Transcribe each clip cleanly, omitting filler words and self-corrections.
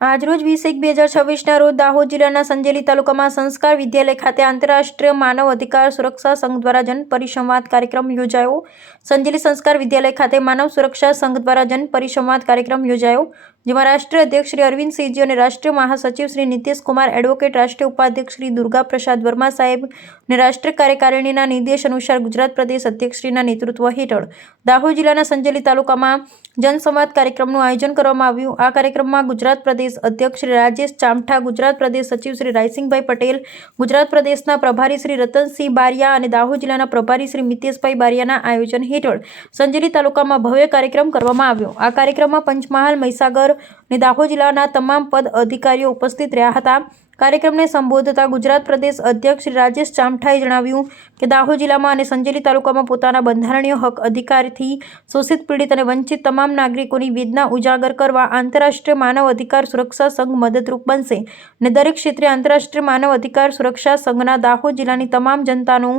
આજરોજ 20/1/2026ના રોજ દાહોદ જિલ્લાના સંજેલી તાલુકામાં સંસ્કાર વિદ્યાલય ખાતે આંતરરાષ્ટ્રીય માનવ અધિકાર સુરક્ષા સંઘ દ્વારા જન પરિસંવાદ કાર્યક્રમ યોજાયો। સંજેલી સંસ્કાર વિદ્યાલય ખાતે માનવ સુરક્ષા સંઘ દ્વારા જન પરિસંવાદ કાર્યક્રમ યોજાયો, જેમાં રાષ્ટ્રીય અધ્યક્ષ શ્રી અરવિંદસિંહજી અને રાષ્ટ્રીય મહાસચિવ શ્રી નીતિશ કુમાર, એડવોકેટ રાષ્ટ્રીય ઉપાધ્યક્ષ શ્રી દુર્ગા પ્રસાદ વર્મા સાહેબ અને રાષ્ટ્રીય કાર્યકારિણીના નિર્દેશ અનુસાર ગુજરાત પ્રદેશ અધ્યક્ષશ્રીના નેતૃત્વ હેઠળ દાહોદ જિલ્લાના સંજેલી તાલુકામાં જનસંવાદ કાર્યક્રમનું આયોજન કરવામાં આવ્યું। આ કાર્યક્રમમાં ગુજરાત પ્રદેશ અધ્યક્ષ શ્રી રાજેશ ચામઠા, ગુજરાત પ્રદેશ સચિવ શ્રી રાયસિંગભાઈ પટેલ, ગુજરાત પ્રદેશના પ્રભારી શ્રી રતનસિંહ બારિયા અને દાહોદ જિલ્લાના પ્રભારી શ્રી મિતેશભાઈ બારિયાના આયોજન હેઠળ સંજેલી તાલુકામાં ભવ્ય કાર્યક્રમ કરવામાં આવ્યો। આ કાર્યક્રમમાં પંચમહાલ, મહીસાગર અને દાહોદ જિલ્લાના તમામ પદ અધિકારીઓ ઉપસ્થિત રહ્યા હતા। કાર્યક્રમને સંબોધતા ગુજરાત પ્રદેશ અધ્યક્ષ શ્રી રાજેશ ચામઠાએ જણાવ્યું કે દાહોદ જિલ્લામાં અને સંજેલી તાલુકામાં પોતાના બંધારણીય હક અધિકારથી શોષિત, પીડિત અને વંચિત તમામ નાગરિકોની વેદના ઉજાગર કરવા આંતરરાષ્ટ્રીય માનવ અધિકાર સુરક્ષા સંઘ મદદરૂપ બનશે અને દરેક ક્ષેત્રે આંતરરાષ્ટ્રીય માનવ અધિકાર સુરક્ષા સંઘના દાહોદ જિલ્લાની તમામ જનતાનો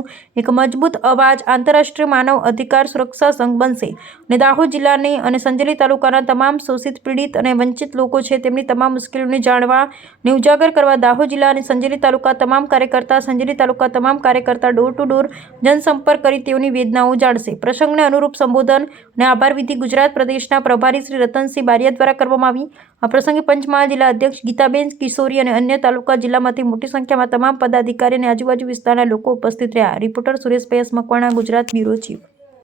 એક મજબૂત અવાજ આંતરરાષ્ટ્રીય માનવ અધિકાર સુરક્ષા સંઘ બનશે અને દાહોદ જિલ્લાની અને સંજેલી તાલુકાના તમામ શોષિત, પીડિત અને વંચિત લોકો છે તેમની તમામ મુશ્કેલીઓને જાણવા અને ઉજાગર કરવા દાહોદ જિલ્લા અને સંજેલી તાલુકા તમામ કાર્યકર્તા, સંજેલી તાલુકા તમામ કાર્યકર્તા ડોર ટુ ડોર જનસંપર્ક કરી તેઓની વેદનાઓ જાણશે। પ્રસંગને અનુરૂપ સંબોધન અને આભાર વિધિ ગુજરાત પ્રદેશના પ્રભારી શ્રી રતનસિંહ બારિયા દ્વારા કરવામાં આવી। આ પ્રસંગે પંચમહાલ જિલ્લા અધ્યક્ષ ગીતાબેન કિશોરી અને અન્ય તાલુકા જિલ્લામાંથી મોટી સંખ્યામાં તમામ પદાધિકારી અને આજુબાજુ વિસ્તારના લોકો ઉપસ્થિત રહ્યા। Reporter Sureshbhai Makwana, Gujarat bureau chief.